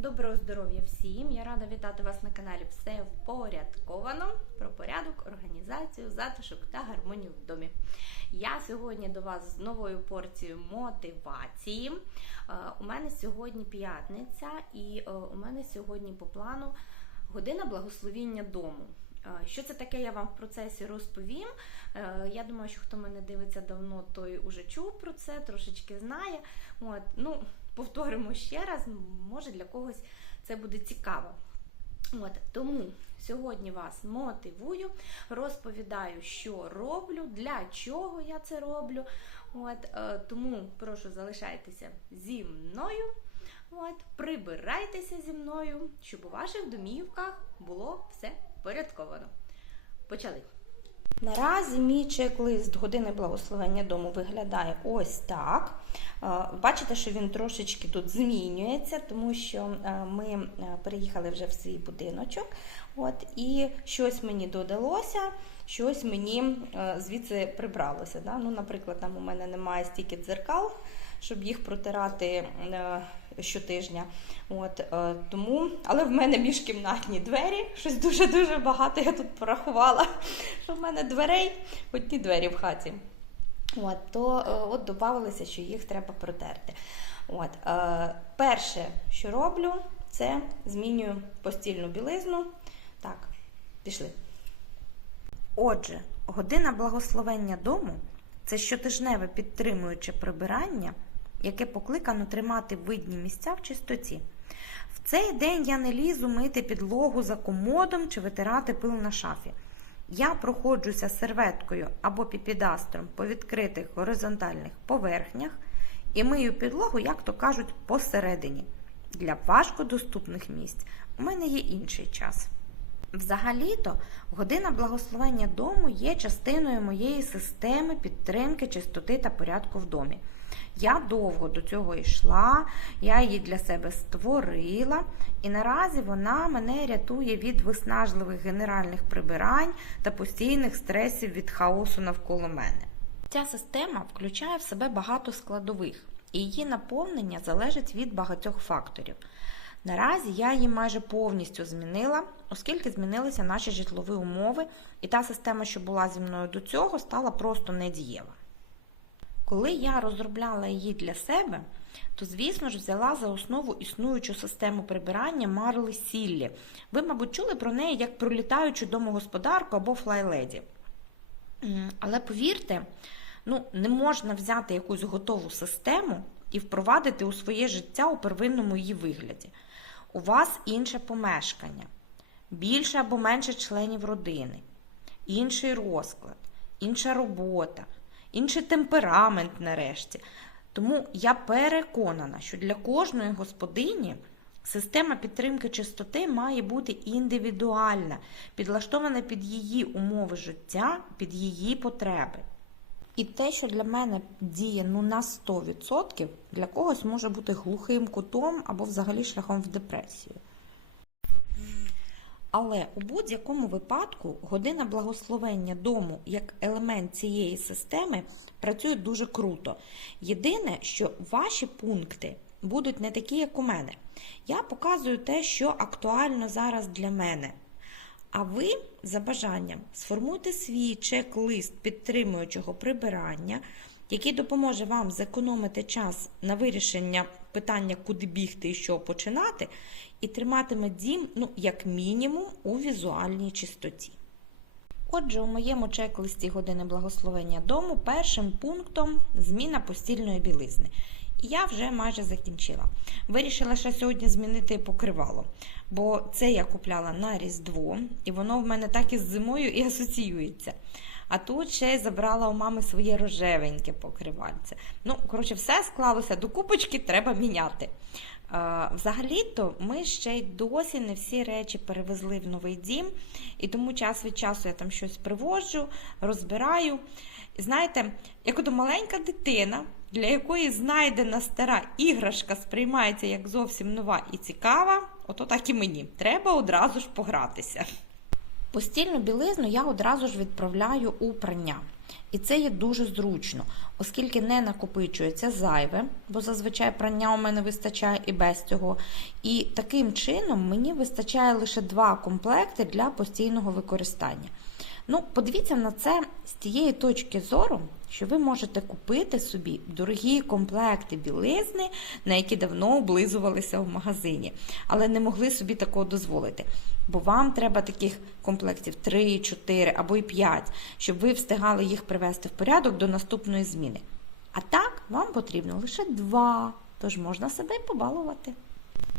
Доброго здоров'я всім! Я рада вітати вас на каналі Все впорядковано про порядок, організацію, затишок та гармонію в домі. Я сьогодні до вас з новою порцією мотивації. Е, У мене сьогодні п'ятниця, і е, у мене сьогодні по плану година благословіння дому. Е, Що це таке, я вам в процесі розповім. Я думаю, що хто мене дивиться давно, той уже чув про це, трошечки знає. От, ну, повторимо ще раз, може для когось це буде цікаво. От, тому сьогодні вас мотивую, розповідаю, що роблю, для чого я це роблю. От, е, тому прошу залишайтеся зі мною. От, прибирайтеся зі мною, щоб у ваших домівках було все порядковано. Почали. Наразі мій чек-лист години благословення дому виглядає ось так. Е, Бачите, що він трошечки тут змінюється, тому що е, ми е, переїхали вже в свій будиночок. От, і щось мені додалося, щось мені звідси прибралося. Да? Ну, наприклад, там у мене немає стільки дзеркал, щоб їх протирати щотижня. От, тому, але в мене міжкімнатні двері, щось дуже-дуже багато я тут порахувала, що в мене дверей, одні двері в хаті. От, то е, от додавалося, що їх треба протерти. От, е, перше, що роблю, це змінюю постільну білизну. Так, пішли. Отже, година благословення дому це щотижневе підтримуюче прибирання, яке покликано тримати видні місця в чистоті. В цей день я не лізу мити підлогу за комодом чи витирати пил на шафі. Я проходжуся серветкою або піпідастром по відкритих горизонтальних поверхнях і мию підлогу, як то кажуть, посередині. Для важкодоступних місць у мене є інший час. Взагалі-то година благословення дому є частиною моєї системи підтримки чистоти та порядку в домі. Я довго до цього йшла, я її для себе створила, і наразі вона мене рятує від виснажливих генеральних прибирань та постійних стресів від хаосу навколо мене. Ця система включає в себе багато складових, і її наповнення залежить від багатьох факторів. Наразі я її майже повністю змінила, оскільки змінилися наші житлові умови, і та система, що була зі мною до цього, стала просто недієва. Коли я розробляла її для себе, то, звісно ж, взяла за основу існуючу систему прибирання Марли Сіллі. Ви, мабуть, чули про неї як про літаючу домогосподарку або флайледі. Але повірте, ну, не можна взяти якусь готову систему і впровадити у своє життя у первинному її вигляді. У вас інше помешкання, більше або менше членів родини, інший розклад, інша робота, інший темперамент нарешті. Тому я переконана, що для кожної господині система підтримки чистоти має бути індивідуальна, підлаштована під її умови життя, під її потреби. І те, що для мене діє ну на 100%, для когось може бути глухим кутом або взагалі шляхом в депресію. Але у будь-якому випадку година благословення дому як елемент цієї системи працює дуже круто. Єдине, що ваші пункти будуть не такі, як у мене. Я показую те, що актуально зараз для мене. А ви за бажанням сформуйте свій чек-лист підтримуючого прибирання, який допоможе вам зекономити час на вирішення питання, куди бігти і що починати, і триматиме дім, ну, як мінімум, у візуальній чистоті. Отже, у моєму чек-листі години благословення дому першим пунктом зміна постільної білизни. І я вже майже закінчила. Вирішила ще сьогодні змінити покривало, бо це я купляла на Різдво, і воно в мене так із зимою і асоціюється. А тут ще й забрала у мами своє рожевеньке покривальце. Ну, коротше, все склалося до купочки, треба міняти. Взагалі-то ми ще й досі не всі речі перевезли в новий дім, і тому час від часу я там щось приводжу, розбираю. Знаєте, як ото маленька дитина, для якої знайдена стара іграшка сприймається як зовсім нова і цікава, ото так і мені. Треба одразу ж погратися. Постільну білизну я одразу ж відправляю у прання. І це є дуже зручно, оскільки не накопичується зайве, бо зазвичай прання у мене вистачає і без цього. І таким чином мені вистачає лише два комплекти для постійного використання. Ну, подивіться на це з тієї точки зору, що ви можете купити собі дорогі комплекти білизни, на які давно облизувалися в магазині, але не могли собі такого дозволити. Бо вам треба таких комплектів 3, 4 або й 5, щоб ви встигали їх привести в порядок до наступної зміни. А так, вам потрібно лише два, тож можна себе побалувати.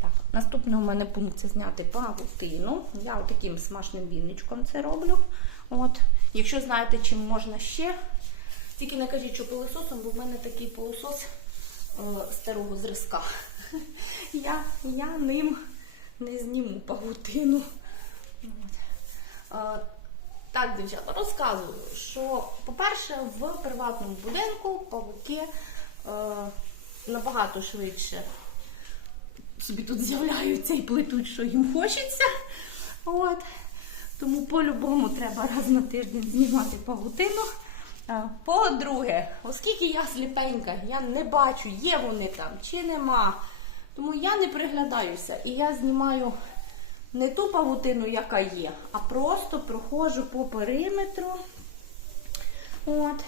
Так, наступний у мене пункт це зняти павутину. Я таким смачним вінничком це роблю. От. Якщо знаєте, чим можна ще, тільки не кажіть, що пилососом, бо в мене такий пилосос е, старого зразка. Я, я ним не зніму павутину. Е, Так, дівчата, розказую, що, по-перше, в приватному будинку павуки е, набагато швидше собі тут з'являються і плетуть, що їм хочеться. От. Тому по-любому треба раз на тиждень знімати павутину. По-друге, оскільки я сліпенька, я не бачу, є вони там чи нема. Тому я не приглядаюся. І я знімаю не ту павутину, яка є, а просто проходжу по периметру. От.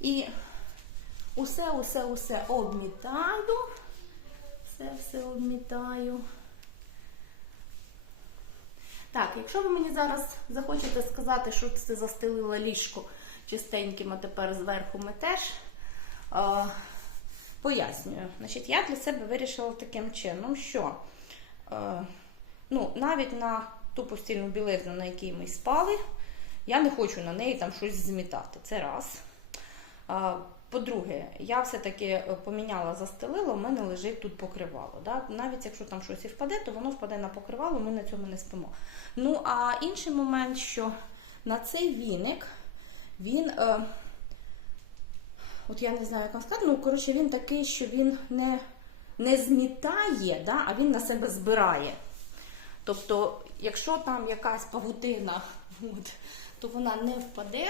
І усе, усе, усе обмітаю. Все, все обмітаю. Так, якщо ви мені зараз захочете сказати, що це застелила ліжко чистеньким, а тепер зверху метеш, е, пояснюю. Значить, я для себе вирішила таким чином, що е, ну, навіть на ту постільну білизну, на якій ми спали, я не хочу на неї там щось змітати. Це раз. По-друге, я все-таки е, поміняла, застелила, у мене лежить тут покривало. Да? Навіть якщо там щось і впаде, то воно впаде на покривало, ми на цьому не спимо. Ну, а інший момент, що на цей віник, він, е, от я не знаю, як вам сказати, ну, коротше, він такий, що він не, не змітає, да? а він на себе збирає. Тобто, якщо там якась павутина, от, то вона не впаде,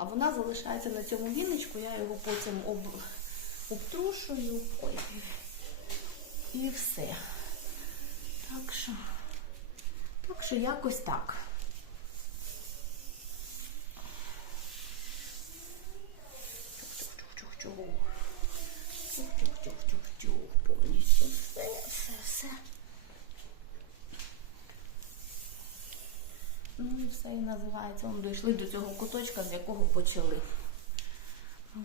а вона залишається на цьому віночку, я його потім об, обтрушую. Ой. І все. Так що, так що якось так. Чух-чух-чух-чух. Чух-чух-чух-чух. Повністю все, все, все. Ну і все і називається. Ми дійшли до цього куточка, з якого почали. От.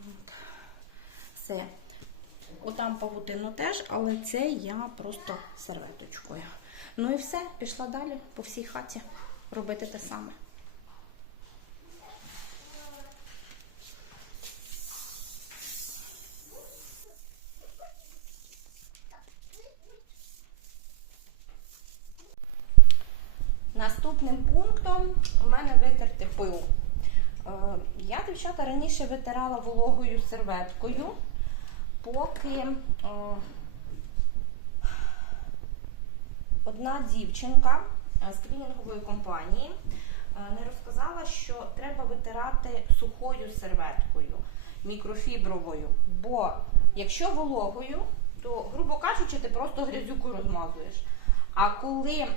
Все. Отам павутину теж, але це я просто серветочкою. Ну і все, пішла далі по всій хаті робити те саме. Пунктом у мене витерти пил. Е, Я, дівчата, раніше витирала вологою серветкою, поки е, одна дівчинка е, з клінінгової компанії не розказала, що треба витирати сухою серветкою, мікрофібровою. Бо якщо вологою, то, грубо кажучи, ти просто грязюку розмазуєш. А коли е,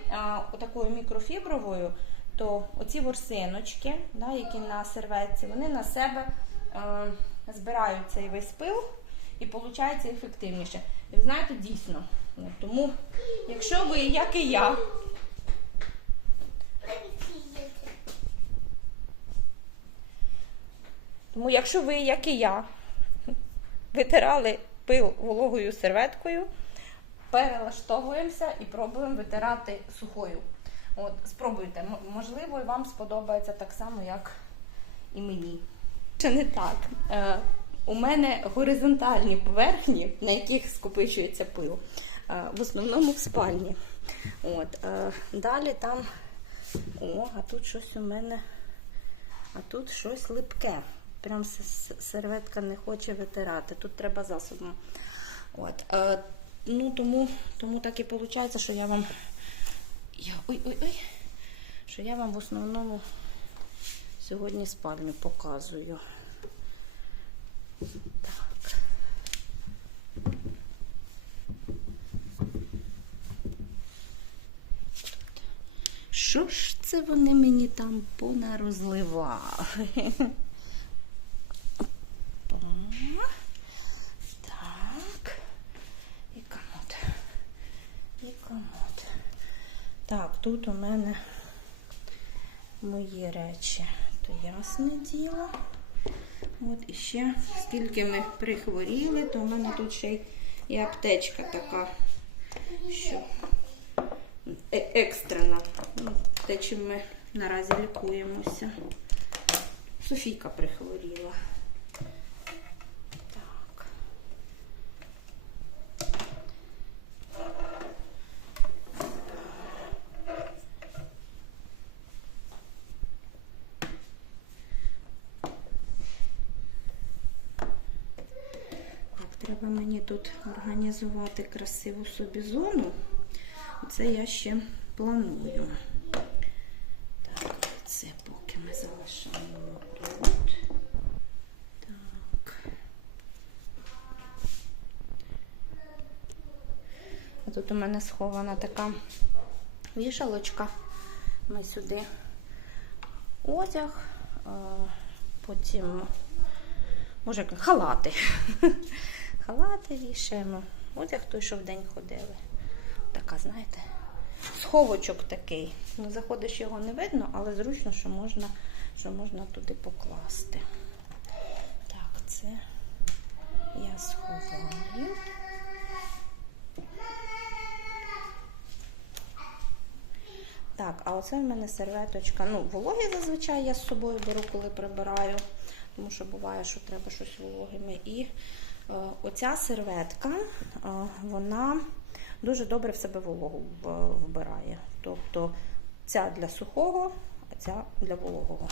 такою мікрофібровою, то оці ворсиночки, да, які на серветці, вони на себе е, збирають цей весь пил і виходить ефективніше. І ви знаєте, дійсно. Ну, тому, якщо ви, як і я, тому якщо ви, як і я, витирали пил вологою серветкою, перелаштовуємося і пробуємо витирати сухою. От, спробуйте, можливо, і вам сподобається так само, як і мені. Чи не так? Е, у мене горизонтальні поверхні, на яких скопичується пил. Е, в основному в спальні. От, е, далі там. О, а тут щось у мене. А тут щось липке. Прям серветка не хоче витирати. Тут треба засобом. От, е, ну, тому, тому так і виходить, що я вам. Я, ой, ой, ой, що я вам в основному Сьогодні спальню показую. Так. Що ж це вони мені там понарозливали? Опа. Так. І комод. І комод. Так, тут у мене мої речі, то ясне діло. От і ще, скільки ми прихворіли, то у мене тут ще й аптечка така, що е- екстрена. Ну, те, чим ми наразі лікуємося. Софійка прихворіла. Так. Так, треба мені тут організувати красиву собі зону. Це я ще планую. Так, це поки ми залишаємо тут. Так. А тут у мене схована така вішалочка. Ми сюди одяг, потім може халати. Халати вішаємо. Одяг той, що вдень ходили. Така, знаєте, сховочок такий. Ну, заходиш його не видно, але зручно, що можна, що можна туди покласти. Так, це я сховаю. Так, а оце в мене серветочка. Ну, вологі зазвичай я з собою беру, коли прибираю, тому що буває, що треба щось вологими. І оця серветка, е, вона дуже добре в себе вологу вбирає. Тобто ця для сухого, а ця для вологого.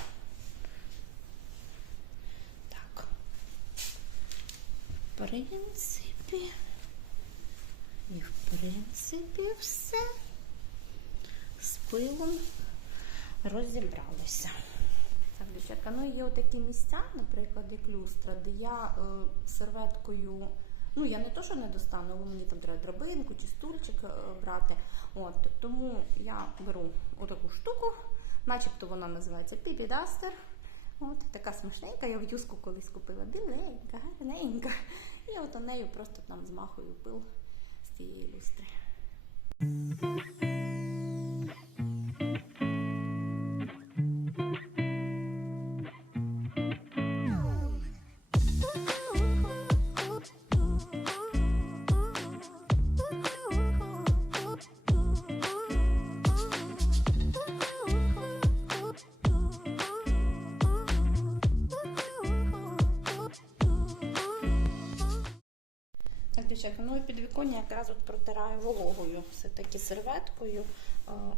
Так. В принципі. І в принципі все з пилом розібралися. Дівчатка, ну є отакі місця, наприклад, як люстра, де я е, серветкою, ну я не то, що не достану, але мені там треба драбинку чи стульчик е, брати. От, тому я беру отаку штуку, начебто вона називається Піпі Дастер. От, така смішненька, я в юску колись купила біленька, гарненька. І от нею просто там змахую пил з цієї люстри. Дівчатка, ну і підвіконня якраз от протираю вологою, все-таки серветкою,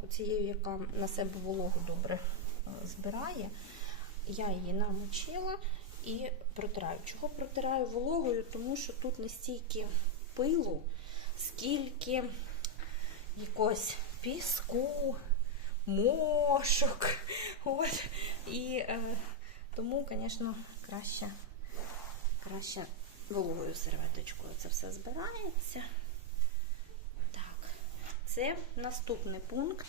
оцією, яка на себе вологу добре збирає. Я її намочила і протираю. Чого протираю вологою? Тому що тут не стільки пилу, скільки якогось піску, мошок. От. І е, тому, звісно, краще, краще вологою серветочкою це все збирається. Так, це наступний пункт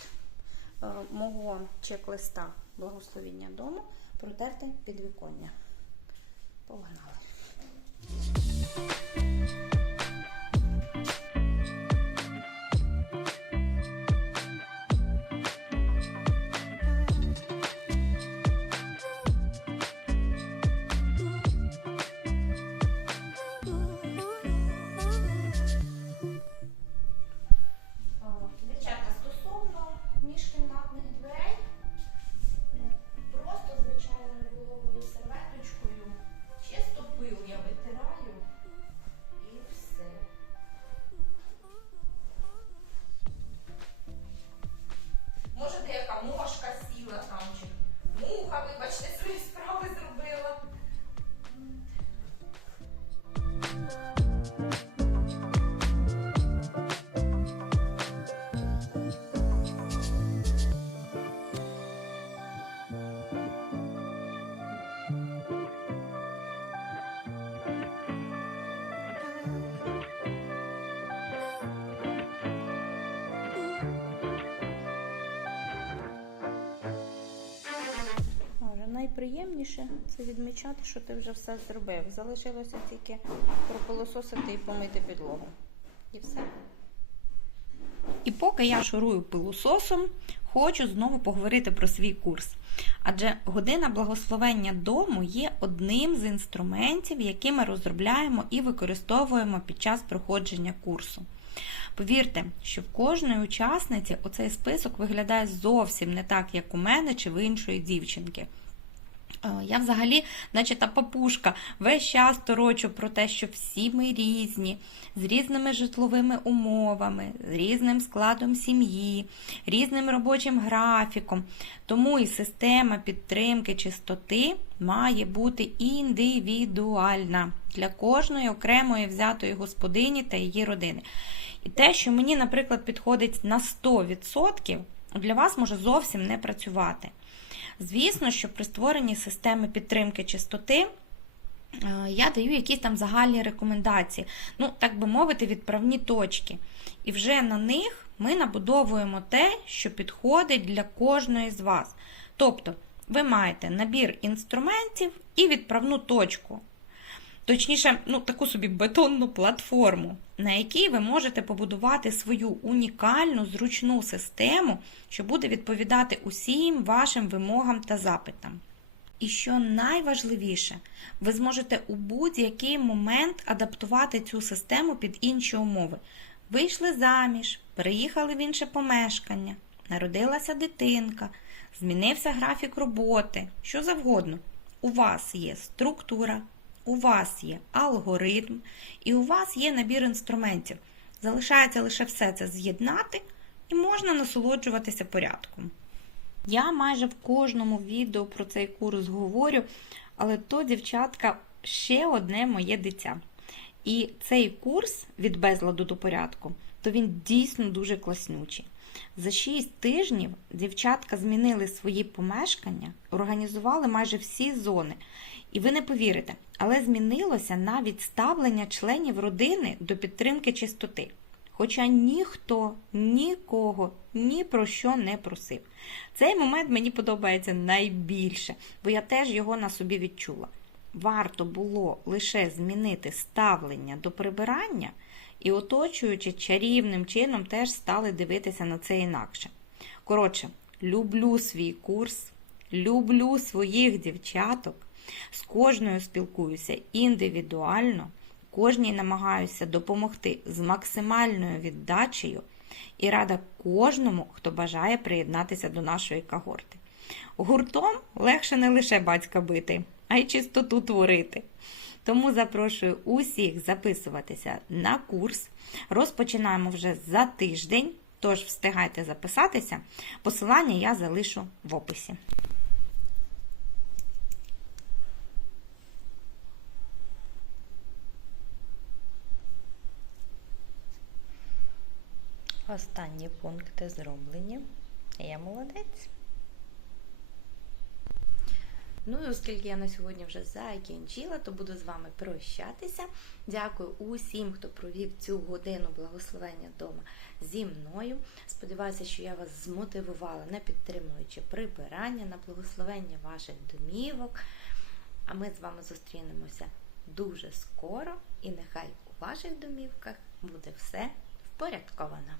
е, мого чек-листа благословіння дому протерти підвіконня. Погнали. Найприємніше це відмічати, що ти вже все зробив. Залишилося тільки пропилососити і помити підлогу. І все. І поки я шурую пилососом, хочу знову поговорити про свій курс. Адже година благословення дому є одним з інструментів, які ми розробляємо і використовуємо під час проходження курсу. Повірте, що в кожної учасниці оцей список виглядає зовсім не так, як у мене чи в іншої дівчинки. Е, Я взагалі, наче та папушка, весь час торочу про те, що всі ми різні, з різними житловими умовами, з різним складом сім'ї, різним робочим графіком. Тому і система підтримки чистоти має бути індивідуальна для кожної окремої взятої господині та її родини. І те, що мені, наприклад, підходить на 100%, для вас може зовсім не працювати. Звісно, що при створенні системи підтримки чистоти е, я даю якісь там загальні рекомендації, ну, так би мовити, відправні точки. І вже на них ми набудовуємо те, що підходить для кожної з вас. Тобто, ви маєте набір інструментів і відправну точку. Точніше, ну, таку собі бетонну платформу, на якій ви можете побудувати свою унікальну зручну систему, що буде відповідати усім вашим вимогам та запитам. І що найважливіше, ви зможете у будь-який момент адаптувати цю систему під інші умови. Вийшли заміж, переїхали в інше помешкання, народилася дитинка, змінився графік роботи, що завгодно. У вас є структура, у вас є алгоритм і у вас є набір інструментів. Залишається лише все це з'єднати і можна насолоджуватися порядком. Я майже в кожному відео про цей курс говорю, але то, дівчатка, ще одне моє дитя. І цей курс від безладу до порядку, то він дійсно дуже класнючий. За 6 тижнів дівчатка змінили свої помешкання, організували майже всі зони. І ви не повірите, але змінилося навіть ставлення членів родини до підтримки чистоти. Хоча ніхто нікого ні про що не просив. Цей момент мені подобається найбільше, бо я теж його на собі відчула. Варто було лише змінити ставлення до прибирання, і оточуючи чарівним чином теж стали дивитися на це інакше. Коротше, люблю свій курс, люблю своїх дівчаток, з кожною спілкуюся індивідуально, кожній намагаюся допомогти з максимальною віддачею і рада кожному, хто бажає приєднатися до нашої когорти. Гуртом легше не лише батька бити, а й чистоту творити. Тому запрошую усіх записуватися на курс. Розпочинаємо вже за тиждень, тож встигайте записатися. Посилання я залишу в описі. Останні пункти зроблені. Я молодець. Ну і оскільки я на сьогодні вже закінчила, то буду з вами прощатися. Дякую усім, хто провів цю годину благословення вдома зі мною. Сподіваюся, що я вас змотивувала на підтримуючи прибирання, на благословення ваших домівок. А ми з вами зустрінемося дуже скоро, і нехай у ваших домівках буде все впорядковано.